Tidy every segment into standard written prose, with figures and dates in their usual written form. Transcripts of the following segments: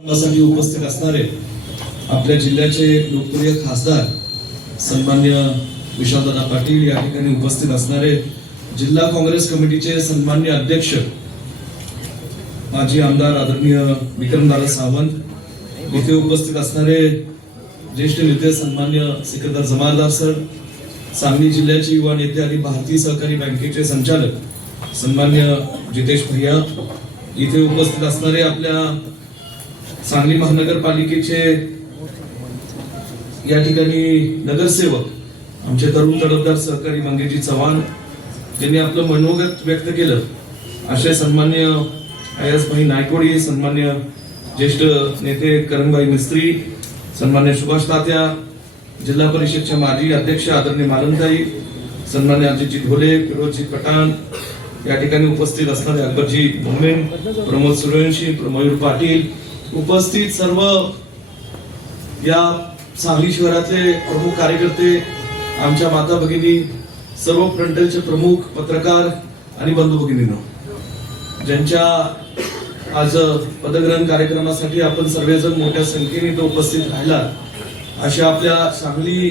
साठी उपस्थित असणारे आपल्या जिल्ह्याचे लोकप्रिय खासदार सन्मान्य विशालदादा पाटील, या ठिकाणी उपस्थित असणारे जिल्हा काँग्रेस कमिटीचे सन्मान्य अध्यक्ष माजी आमदार आदरणीय विक्रमदादा सावंत, इथे उपस्थित असणारे ज्येष्ठ नेते सन्मान्य सिकंदर जमादार सर, सांगली जिल्ह्याचे युवा नेते आणि भारतीय सहकारी बँकेचे संचालक सन्मान्य जितेश भैया, इथे उपस्थित असणारे आपल्या सांगली महानगरपालिकेचे या ठिकाणी नगरसेवक आमचे तरुण तडफदार सहकारी मंगेशजी चव्हाण, ज्यांनी आपलं मनोगत व्यक्त केलं, असे सन्मान्य अय्यासभाई नायकोडी, सन्मान्य ज्येष्ठ नेते करणभाई मिस्त्री, सन्मान्य सुभाष तात्या, जिल्हा परिषदच्या माजी अध्यक्ष आदरणीय मालनताई, सन्मान्य अजितजी ढोले, फिरोजजी पठाण, या ठिकाणी उपस्थित असणारे अकबरजी मोमेन, प्रमोद सूर्यवंशी, मयूर पाटील, उपस्थित सर्व या सांगली शहरातले प्रमुख कार्यकर्ते, आमच्या माता भगिनी, सर्व फ्रंटलचे प्रमुख पत्रकार आणि बंधू भगिनींनो, ज्यांच्या आज पदग्रहण कार्यक्रमासाठी आपण सर्वजण मोठ्या संख्येने इथे उपस्थित राहिला, अशा आपल्या सांगली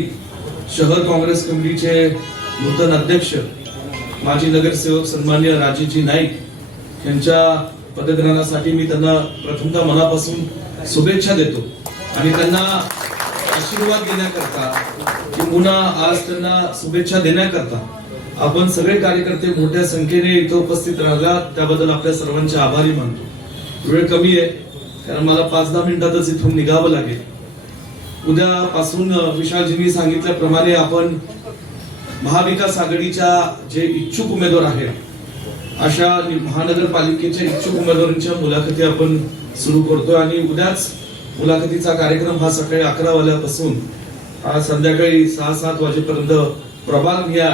शहर काँग्रेस कमिटीचे नूतन अध्यक्ष माजी नगरसेवक सन्मान्य राजेशजी नाईक यांच्या पदग्रहणासाठी मी त्यांना प्रथमतः मनापासून शुभेच्छा देतो आणि त्यांना आशीर्वाद देण्याकरता किंवा आज त्यांना शुभेच्छा देण्याकरता आपण सगळे कार्यकर्ते मोठ्या संख्येने इथे उपस्थित राहिला, त्याबद्दल आपल्या सर्वांचे आभारी मानतो। वेळ कमी आहे कारण मला 5-10 मिनिटातच इथून निघावं लागेल। उद्यापासून विशालजींनी सांगितल्याप्रमाणे आपण महाविकास आघाडीच्या जे इच्छुक उमेदवार आहेत अशा महानगरपालिकेच्या इच्छुक उमेदवारांच्या मुलाखती आपण सुरू करतोय आणि उद्याच मुलाखतीचा कार्यक्रम हा सकाळी 11 वाजल्यापासून आज संध्याकाळी 6-7 वाजेपर्यंत प्रभाग या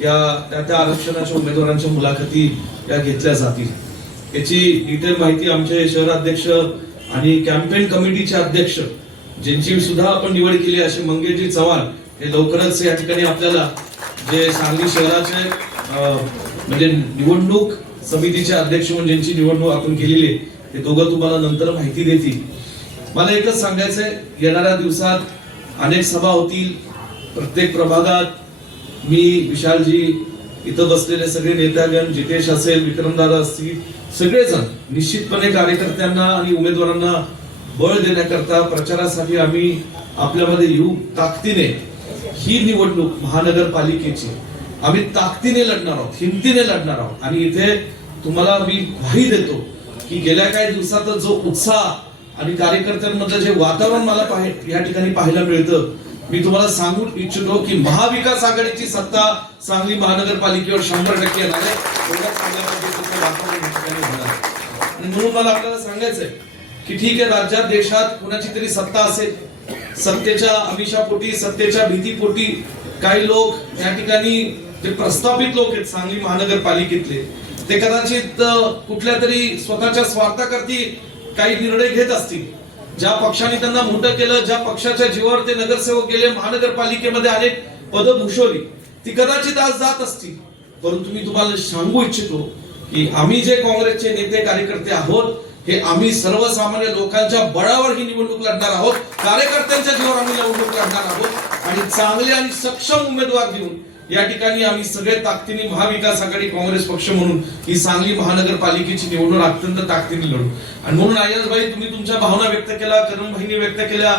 त्या आरक्षणाच्या उमेदवारांच्या मुलाखती या घेतल्या जातील। याची डिटेल माहिती आमचे शहराध्यक्ष आणि कॅम्पेन कमिटीचे अध्यक्ष ज्यांची सुद्धा आपण निवड केली असे मंगेशजी चव्हाण हे लवकरच या ठिकाणी आपल्याला जे सांगली शहराचे म्हणजे निवडणूक समितीचे अध्यक्ष म्हणून ज्यांची निवडणूक आपण केलेली आहे ते दोघं तुम्हाला नंतर माहिती देतील। मला एकच सांगायचंय, येणाऱ्या दिवसात अनेक सभा होतील प्रत्येक प्रभागात। मी विशालजी, इथं बसलेले सगळे नेतागण, जितेश असेल, विक्रमदादा असतील, सगळेजण निश्चितपणे कार्यकर्त्यांना आणि उमेदवारांना बळ देण्याकरता प्रचारासाठी आम्ही आपल्यामध्ये येऊ ताकदीने। ही निवडणूक महानगरपालिकेची आम्ही ताकदीने लढणार आहोत, हिमतीने लढणार आहोत आणि इथे तुम्हाला मी ग्वाही देतो की गेल्या काही दिवसात जो उत्साह आणि कार्यकर्त्यांमधलं जे वातावरण मला या ठिकाणी पाहायला मिळतं, मी तुम्हाला सांगू इच्छितो की महाविकास आघाडीची सत्ता सांगली महानगरपालिकेवर 100% येणार आहे। एवढ्या चांगल्या पद्धतीचं वातावरण या ठिकाणी होणार आहे आणि म्हणून मला आपल्याला सांगायचंय की ठीक आहे, राज्यात देशात कुणाची तरी सत्ता असेल, सत्तेच्या आमिषापोटी, सत्तेच्या भीतीपोटी काही लोक या ठिकाणी जे प्रस्थापित लोक आहेत सांगली महानगरपालिकेतले, ते कदाचित कुठल्या तरी स्वतःच्या स्वार्थाकरती काही निर्णय घेत असतील। ज्या पक्षाने त्यांना मोठं केलं, ज्या पक्षाच्या जीवावर ते नगरसेवक गेले, महानगरपालिकेमध्ये अनेक पदं भूषवली, ती कदाचित आज जात असतील। परंतु मी तुम्हाला सांगू इच्छितो की आम्ही जे काँग्रेसचे नेते कार्यकर्ते आहोत, हे आम्ही सर्वसामान्य लोकांच्या बळावर ही निवडणूक लढणार आहोत, कार्यकर्त्यांच्या जीवावर आम्ही निवडणूक लढणार आहोत आणि चांगले आणि सक्षम उमेदवार देऊन या ठिकाणी आम्ही सगळे ताकदीने महाविकास आघाडी काँग्रेस पक्ष म्हणून ही सांगली महानगरपालिकेची निवडणूक अत्यंत ताकदीने लढू। आणि म्हणून अय्यासभाई, तुम्ही तुमच्या भावना व्यक्त केल्या, करणभाईंनी व्यक्त केल्या,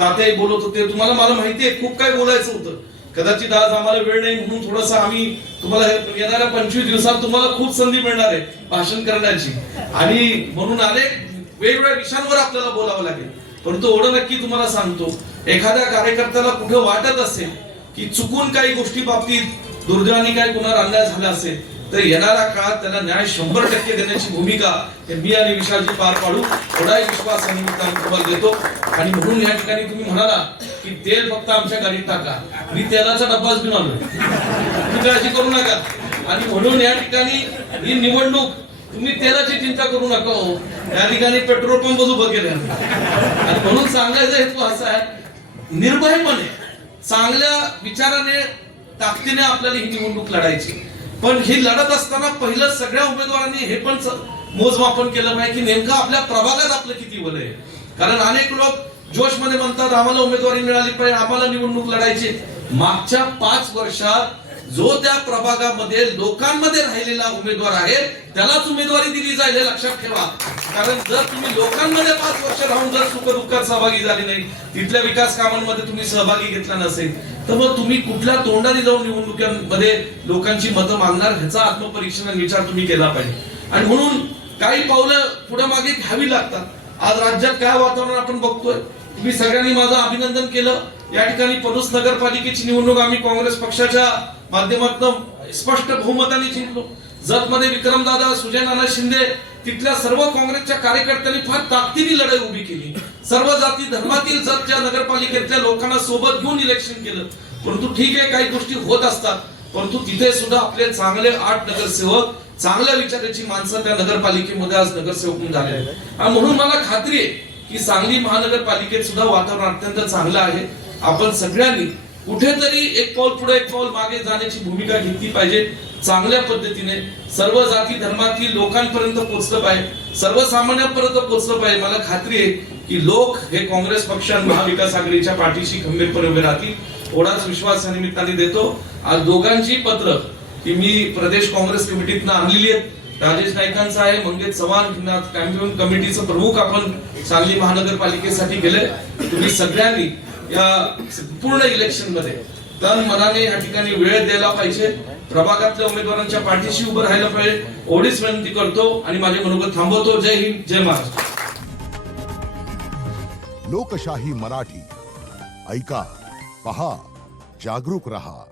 तात्याही बोलत होते, तुम्हाला मला माहिती आहे खूप काही बोलायचं होतं, कदाचित आज आम्हाला वेळ नाही म्हणून थोडंसं आम्ही तुम्हाला येणाऱ्या 25 दिवसात तुम्हाला खूप संधी मिळणार आहे भाषण करण्याची आणि म्हणून अनेक वेगवेगळ्या विषयांवर आपल्याला बोलावं लागेल। परंतु एवढं नक्की तुम्हाला सांगतो, एखाद्या कार्यकर्त्याला कुठे वाटत असेल की चुकून काही गोष्टी बाबतीत दुर्दैवाने काही कुणावर अन्याय झाला असेल तर येणारा काळ त्याला न्याय 100% देण्याची भूमिका मी आणि विशालजी पार पाडू, थोडाही विश्वास आणि तुम्हाला देतो। आणि म्हणून या ठिकाणी तुम्ही म्हणाला की तेल फक्त आमच्या गाडीत टाका, मी तेलाचा डब्बाच घेऊन आलो, तुम्ही काळजी करू नका। आणि म्हणून या ठिकाणी ही निवडणूक तुम्ही तेलाची चिंता करू नका हो, या ठिकाणी पेट्रोल पंप उभं केले आणि म्हणून सांगायचा हेतू असा आहे, निर्भयपणे चांगल्या विचाराने ताकदीने आपल्याला ही निवडणूक लढायची। पण ही लढत असताना पहिलं सगळ्या उमेदवारांनी हे पण मोजमापन केलं पाहिजे की नेमकं आपल्या प्रभागात आपलं किती वलय आहे. कारण अनेक लोक जोशमध्ये म्हणतात आम्हाला उमेदवारी मिळाली पाहिजे, आम्हाला निवडणूक लढायची. मागच्या 5 वर्षात जो त्या प्रभागामध्ये लोकांमध्ये राहिलेला उमेदवार आहे त्यालाच उमेदवारी दिली जाईल हे लक्षात ठेवा. कारण जर तुम्ही लोकांमध्ये 5 वर्ष राहून जर सुखदुःखात सहभागी झाले नाही, तिथल्या विकास कामांमध्ये तुम्ही सहभागी घेतला नसेल, तर मग तुम्ही कुठल्या तोंडाने जाऊन निवडणुकांमध्ये लोकांची मतं मागणार ह्याचा आत्मपरीक्षण आणि विचार तुम्ही केला पाहिजे. आणि म्हणून काही पावलं पुढे मागे घ्यावी लागतात. आज राज्यात काय वातावरण आपण बघतोय. तुम्ही सगळ्यांनी माझं अभिनंदन केलं. या ठिकाणी पलूस नगरपालिकेची निवडणूक आम्ही काँग्रेस पक्षाच्या माध्यमातून स्पष्ट बहुमताने जिंकलो. जतमध्ये विक्रमदादा, सुजय नाना शिंदे, तिथल्या सर्व काँग्रेसच्या कार्यकर्त्यांनी फार ताकदीने लढाई उभी केली. सर्व जाती धर्मातील जतच्या नगरपालिकेतल्या लोकांना सोबत घेऊन इलेक्शन केलं. परंतु ठीक आहे, काही गोष्टी होत असतात, परंतु तिथे सुद्धा आपले चांगले 8 नगरसेवक, चांगल्या विचाराची माणसं त्या नगरपालिकेमध्ये आज नगरसेवक म्हणून झाले आहेत. आणि म्हणून मला खात्री आहे की सांगली महानगरपालिकेत सुद्धा वातावरण अत्यंत चांगलं आहे. आपण सगळ्यांनी कुठेतरी एक पाऊल पुढे एक पाऊल मागे जाण्याची भूमिका घेतली पाहिजे. चांगल्या पद्धतीने सर्व जाती धर्मातील लोकांपर्यंत पोहोचलं पाहिजे, सर्वसामान्यांपर्यंत पोहोचलं पाहिजे. मला खात्री आहे की लोक हे काँग्रेस पक्ष आणि महाविकास आघाडीच्या पाठीशी खंबीरपणे उभे राहतील. एवढाच विश्वास या निमित्ताने देतो. आज दोघांची पत्र की मी प्रदेश काँग्रेस कमिटीतनं आणलेली आहेत. राजेश नाईकांचं आहे, मंगेश चव्हाण कॅम्पेन कमिटीचं प्रमुख आपण सांगली महानगरपालिकेसाठी केले. तुम्ही सगळ्यांनी या पूर्ण इलेक्शन मध्ये तन मनाने या ठिकाणी वेळ द्यायला पाहिजे. प्रभागातल्या उमेदवारांच्या पाठीशी उभं राहायला पाहिजे. एवढीच विनंती करतो आणि माझे मनोगत थांबवतो. जय हिंद, जय महाराष्ट्र. लोकशाही मराठी ऐका, पहा, जागरूक रहा.